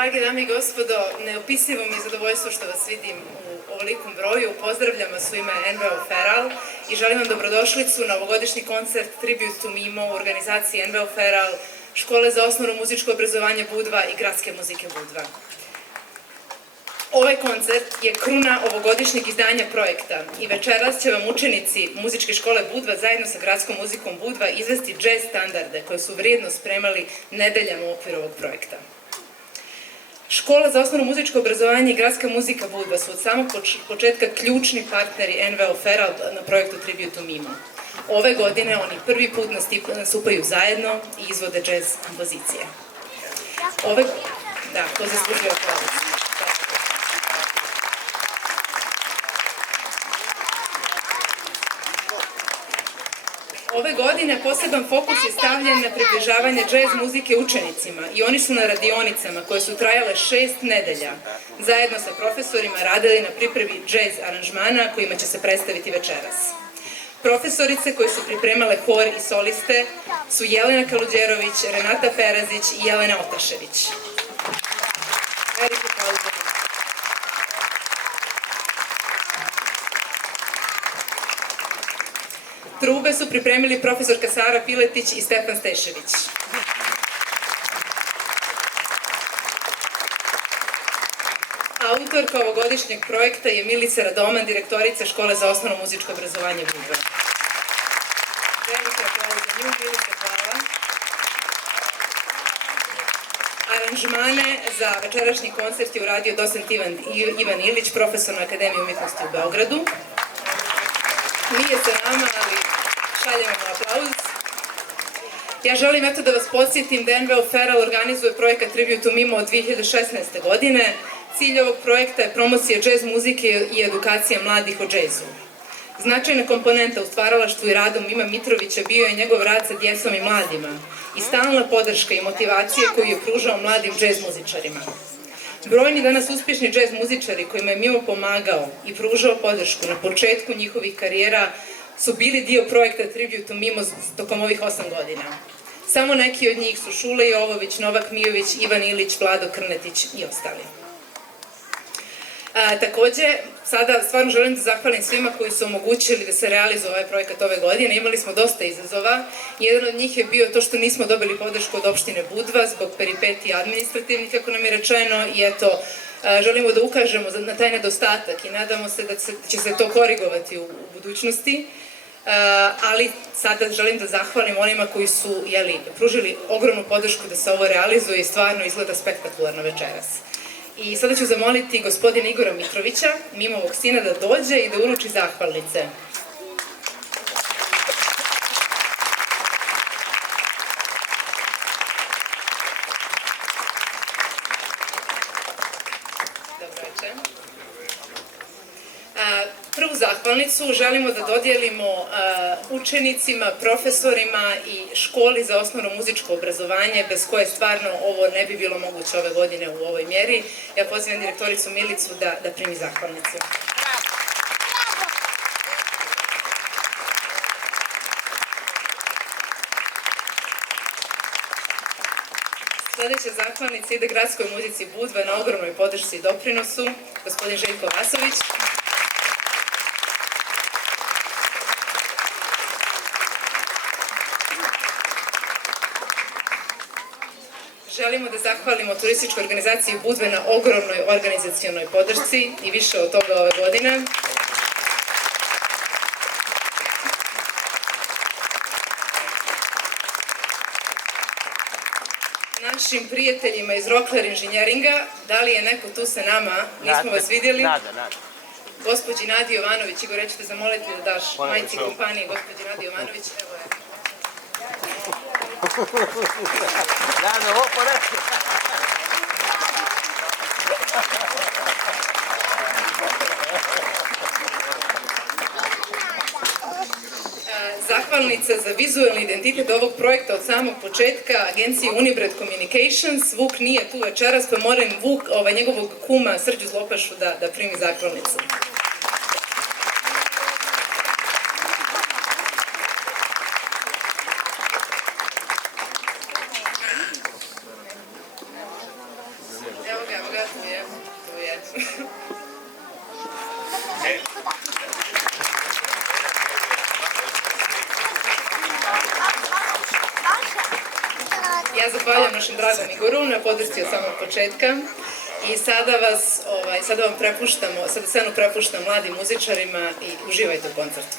Drage dame i gospodo, neopisivo mi je zadovoljstvo što vas vidim u ovolikom broju. Pozdravljam vas u ime NVO Feral i želim vam dobrodošlicu na ovogodišnji koncert Tribute to Mimo u organizaciji NVO Feral, Škole za osnovno muzičko obrazovanje Budva i Gradske muzike Budva. Ovaj koncert je kruna ovogodišnjeg izdanja projekta i večeras će vam učenici muzičke škole Budva zajedno sa Gradskom muzikom Budva izvesti džez standarde koje su vrijedno spremali nedeljama u okviru ovog projekta. Škola za osnovno muzičko obrazovanje i Gradska muzika Budva su od samog početka ključni partneri NVO Feral na projektu Tribute to Mimo. Ove godine oni prvi put nastupaju zajedno i izvode džez kompozicije. Da, to zaslužuje aplauz. Ove godine poseban fokus je stavljen na približavanje džez muzike učenicima i oni su na radionicama koje su trajale 6 nedelja zajedno sa profesorima radili na pripremi džez aranžmana kojima će se predstaviti večeras. Profesorice koje su pripremale hor i soliste su Jelena Kaluđerović, Renata Ferazić i Jelena Otašević. Trube su pripremili profesorka Sara Piletić i Stefan Stešević. Autorka ovogodišnjeg projekta je Milica Radoman, direktorica Škole za osnovno muzičko obrazovanje Budva. Veliki aplauz za nju, Milica, hvala. Aranžmane za večerašnji koncert je uradio docent Ivan Ilić, profesor na Akademiji umjetnosti u Beogradu. Nije sa nama, ali šaljemo mu aplauz. Ja želim eto da vas podsjetim da NVO Feral organizuje projekat Tribute to Mimo od 2016. godine. Cilj ovog projekta je promocija džez muzike i edukacija mladih o džezu. Značajna komponenta u stvaralaštvu i radu Mima Mitrovića bio je njegov rad sa djecom i mladima i stalna podrška i motivacija koju je pružao mladim džez muzičarima. Brojni danas uspješni džez muzičari kojima je Mimo pomagao i pružao podršku na početku njihovih karijera su bili dio projekta Tribute to Mimo tokom ovih 8 godina. Samo neki od njih su Šule Jovović, Novak Mijović, Ivan Ilić, Vlado Krnetić i ostali. Takođe, sada stvarno želim da zahvalim svima koji su omogućili da se realizuje ovaj projekat ove godine. Imali smo dosta izazova. Jedan od njih je bio to što nismo dobili podršku od opštine Budva zbog peripetija administrativnih, kako nam je rečeno, i eto, želimo da ukažemo na taj nedostatak i nadamo se da će se to korigovati u budućnosti. Ali sada želim da zahvalim onima koji su pružili ogromnu podršku da se ovo realizuje i stvarno izgleda spektakularno večeras. I sada ću zamoliti gospodina Igora Mitrovića, Mimovog sina, da dođe i da uruči zahvalnice. Dobro večer. Prvu zahvalnicu želimo da dodijelimo učenicima, profesorima i školi za osnovno muzičko obrazovanje, bez koje stvarno ovo ne bi bilo moguće ove godine u ovoj mjeri. Ja pozivam direktoricu Milicu da primi zahvalnicu. Sljedeća zahvalnica ide Gradskoj muzici Budva na ogromnoj podršci i doprinosu, gospodin Željko Vasović. Želimo da zahvalimo turističkoj organizaciji Budve na ogromnoj organizacionoj podršci i više od toga ove godine. Našim prijateljima iz Rockler inženjeringa, da li je neko tu sa nama, nismo vas vidjeli. Nada. Gospođi Nadi Jovanović, Igor, ću te zamoliti da daš majci kompanije gospođi Nadi Jovanović. Evo je. Nada, ovo porešće. Zahvalnica za vizualni identitet ovog projekta od samog početka agencije Unibred Communications. Vuk nije tu večeras, pa moram njegovog kuma Srđu Zlopašu da primi zahvalnicu. Evo ga, tu je. Ja zahvaljam našem dragom Igoru na podršci od samog početka i sada vam prepuštamo, sada scenu prepuštam mladim muzičarima i uživajte u koncertu.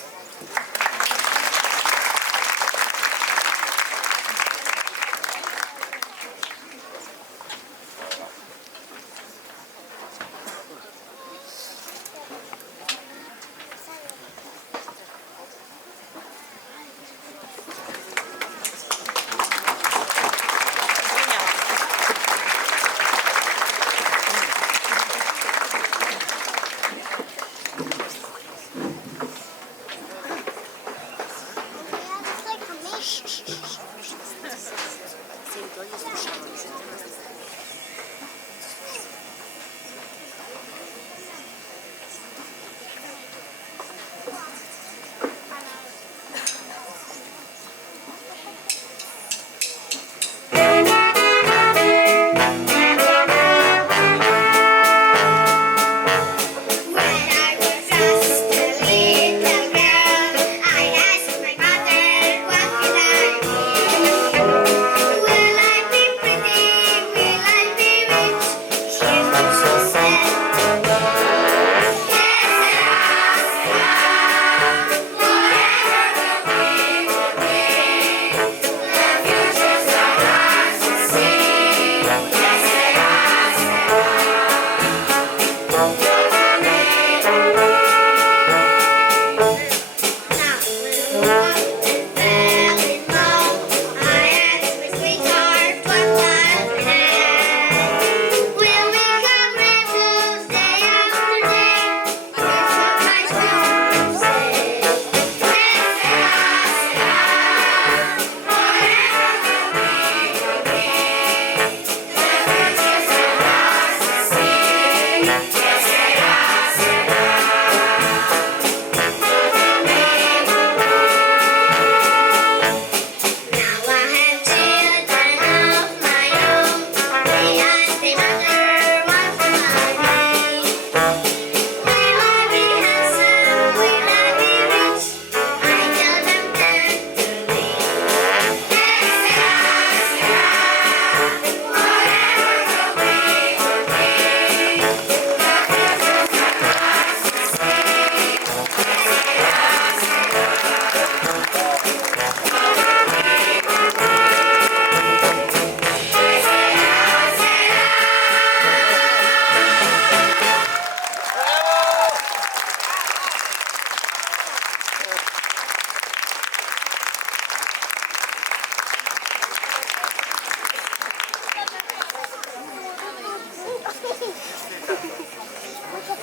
Mucho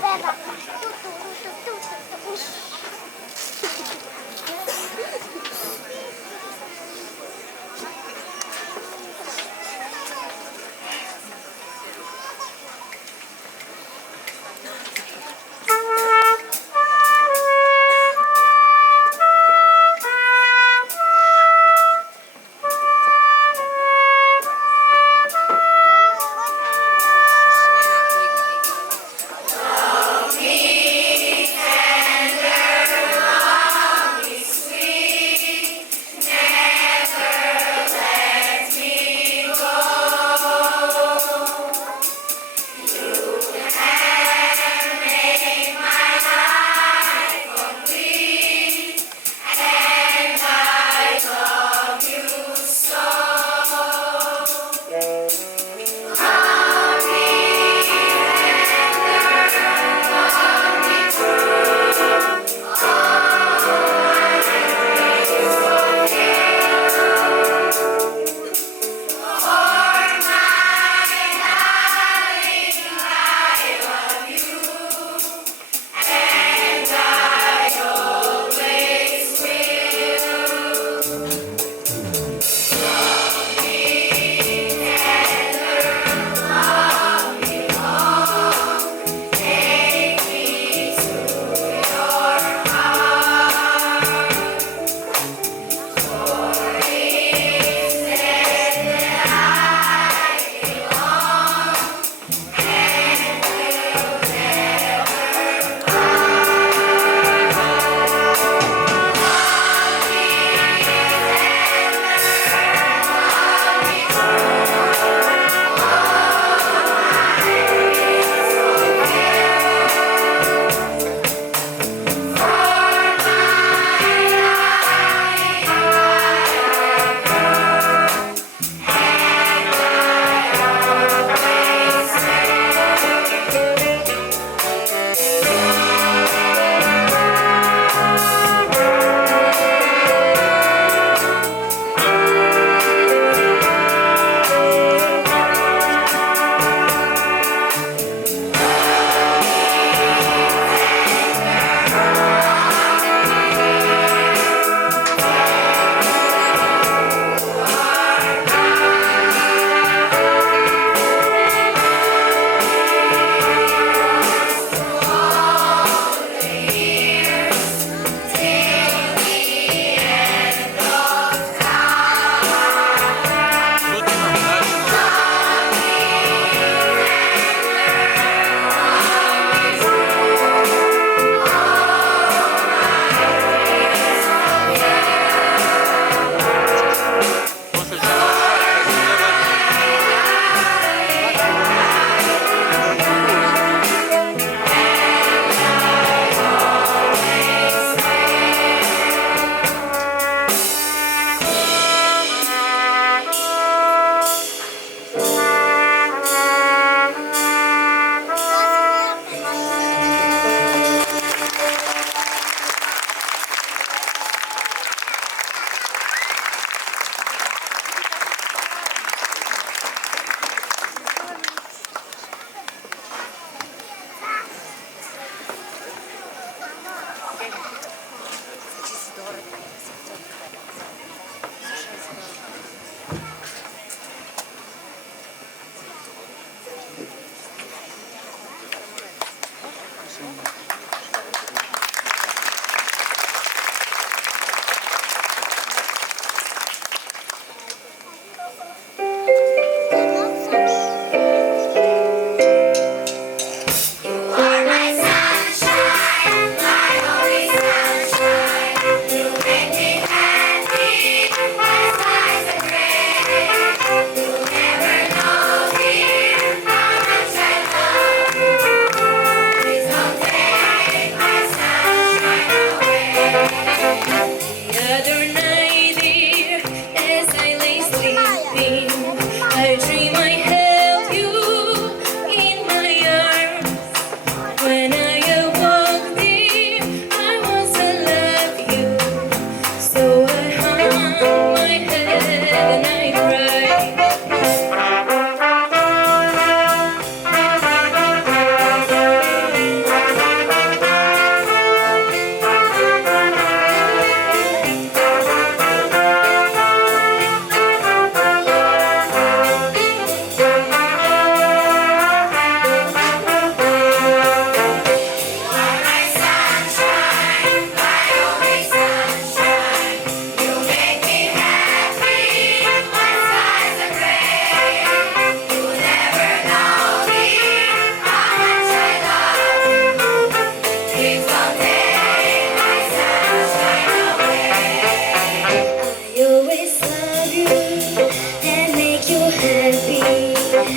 pega. Tu, tu, tu, tu, tu, tu.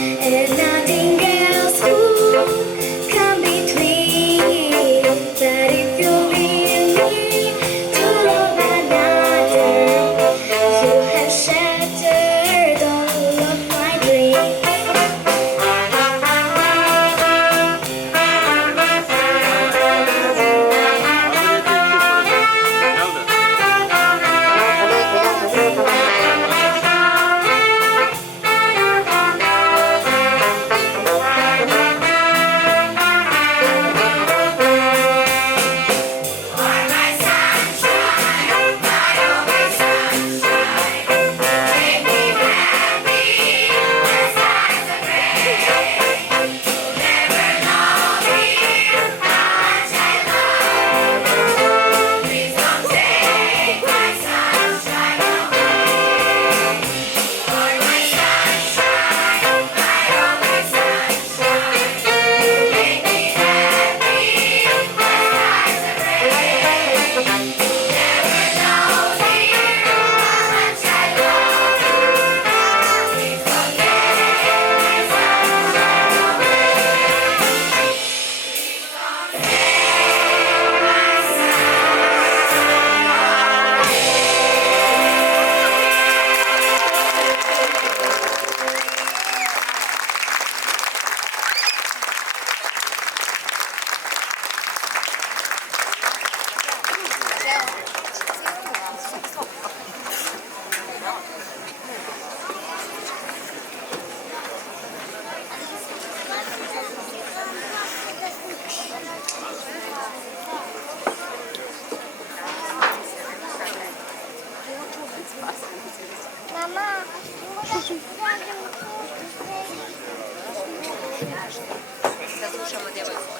and nothing else could come between. But if you leave me to love another, you have shattered all of my dreams. Mama, Slušamo djevojku.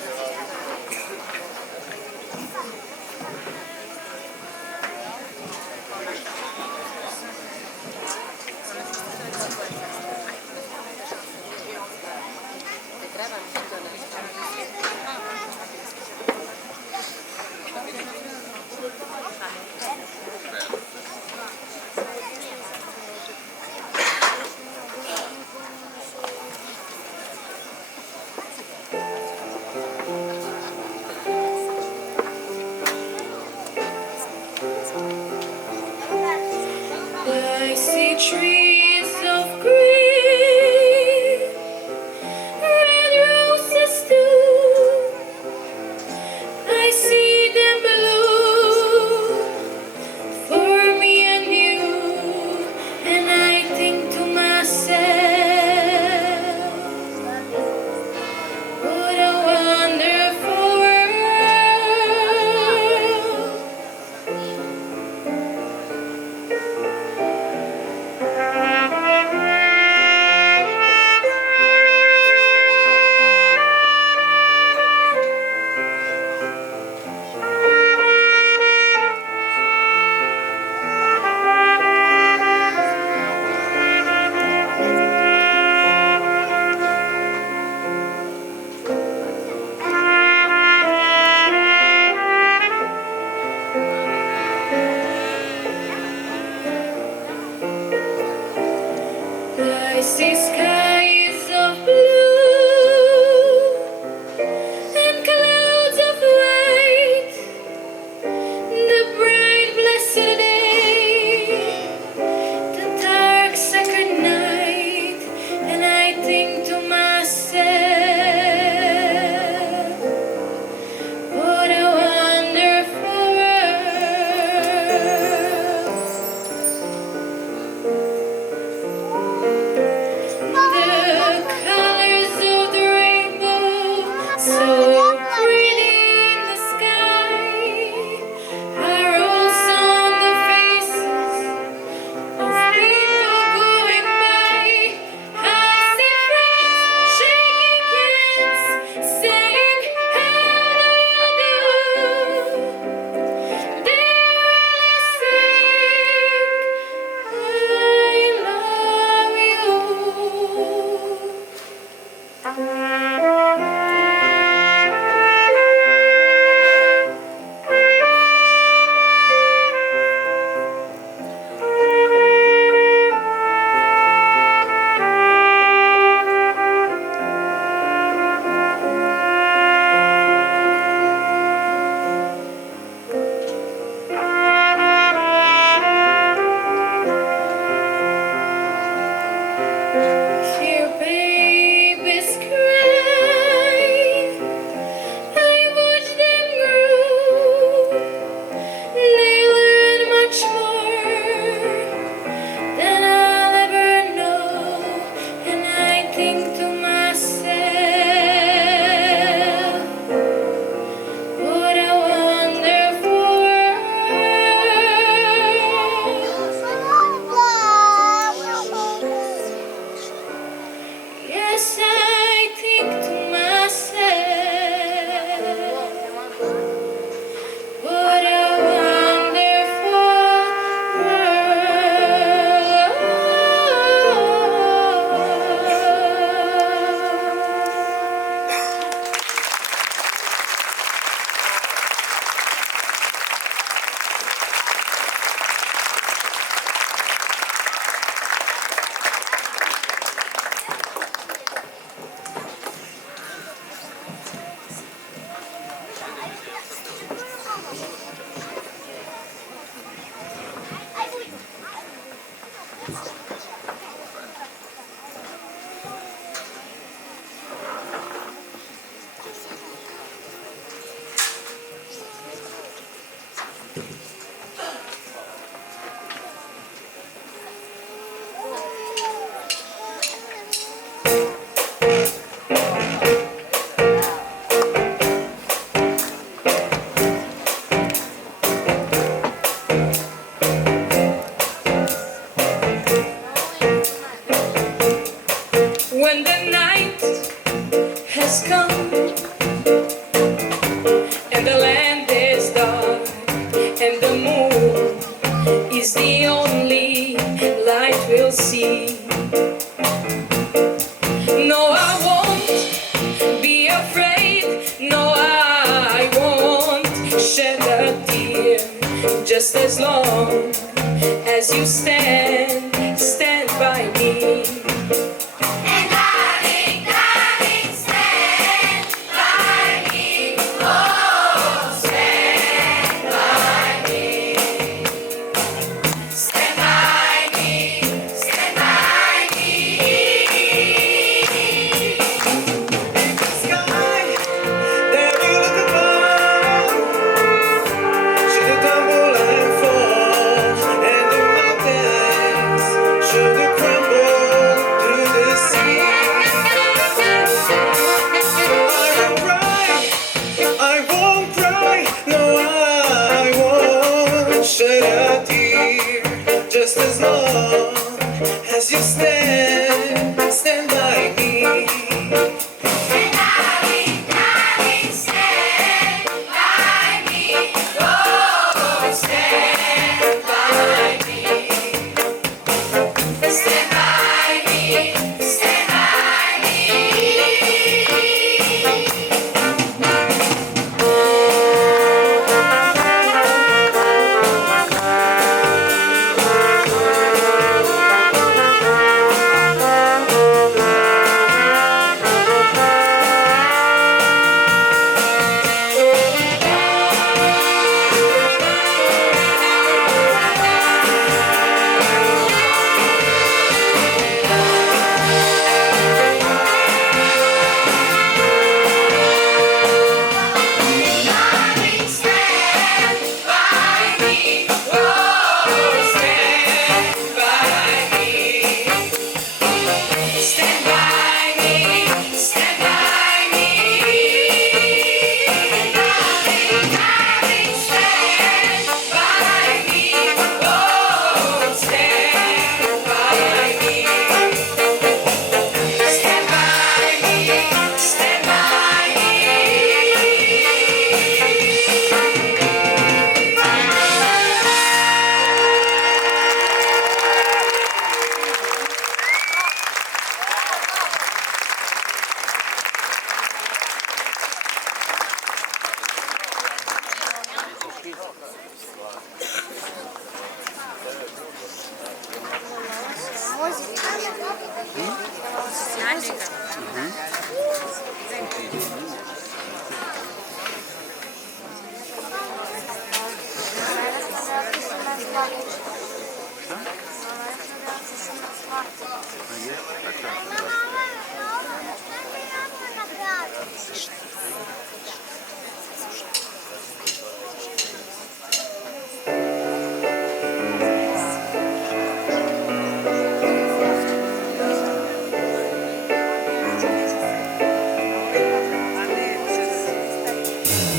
Sometimes I think to myself, what a wonderful when the night has come and the land is dark and the moon is the only light we'll see. No, I won't be afraid. No, I won't shed a tear. Just as long as you stand by me. Just as long as you stand by me. Stand by me, darling, stand by me. Oh, stand by me. Stand by me, stand by me.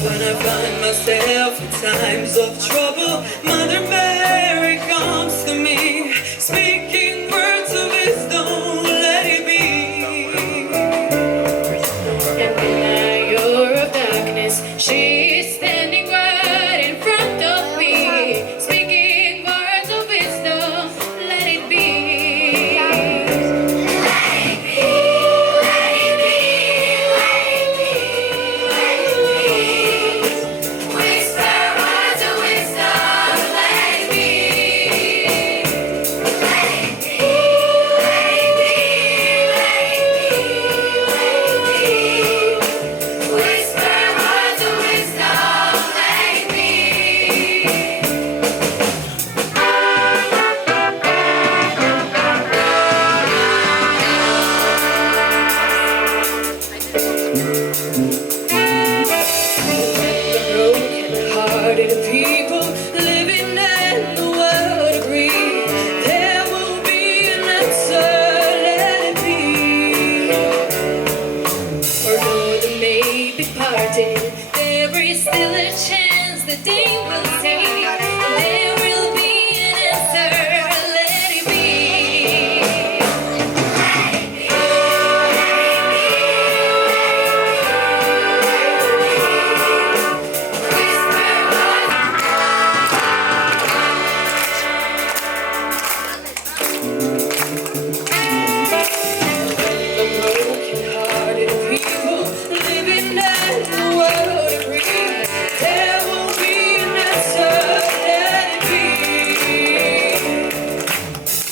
When I find myself in times of trouble, Mother Mary comes to me, speaking words of wisdom, let it be. parted, there is still a chance that they will see. There will be an answer, let it be. Broken-hearted people living in the world agree. There will be an answer, let it be.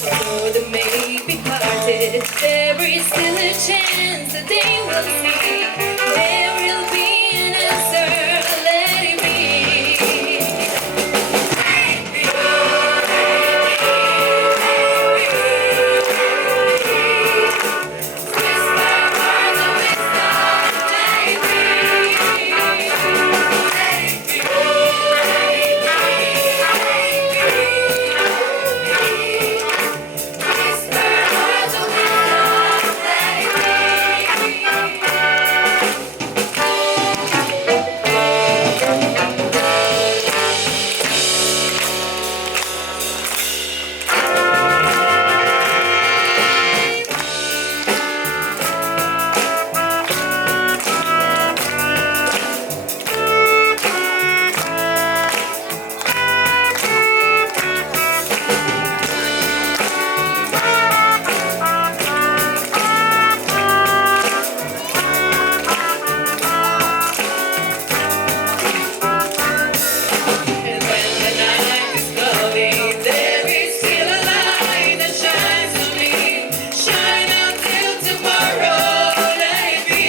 Though they may be parted, there is still a chance that they will see. There will be an answer, let it be. And when the night is coming, there is still a light that shines on me. Shine until tomorrow, let it be.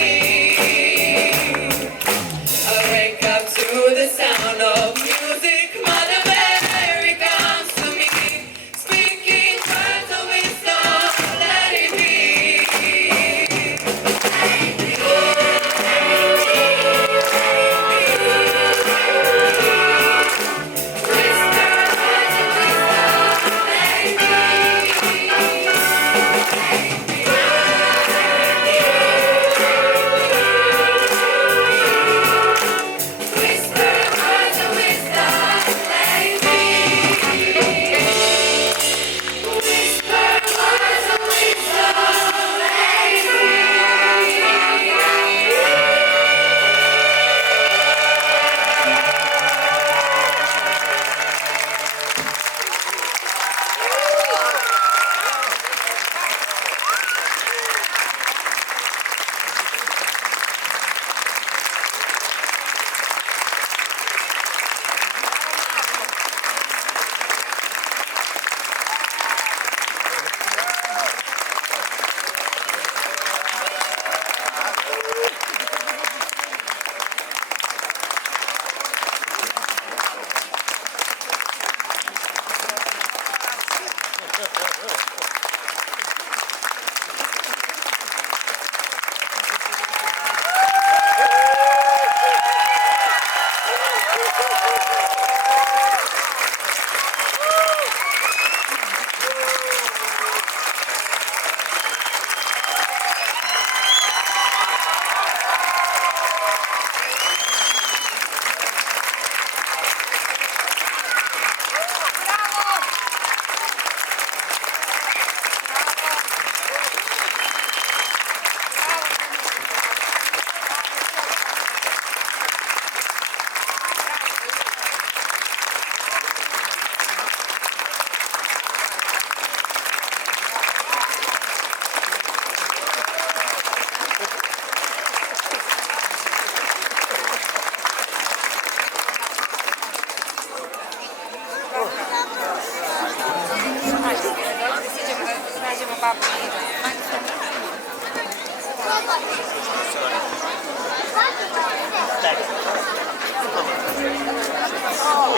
I wake up to the sound of music. Mother Mary comes to me, speaking words of wisdom, let it be.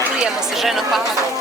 Čujemo se, ženo, hvala.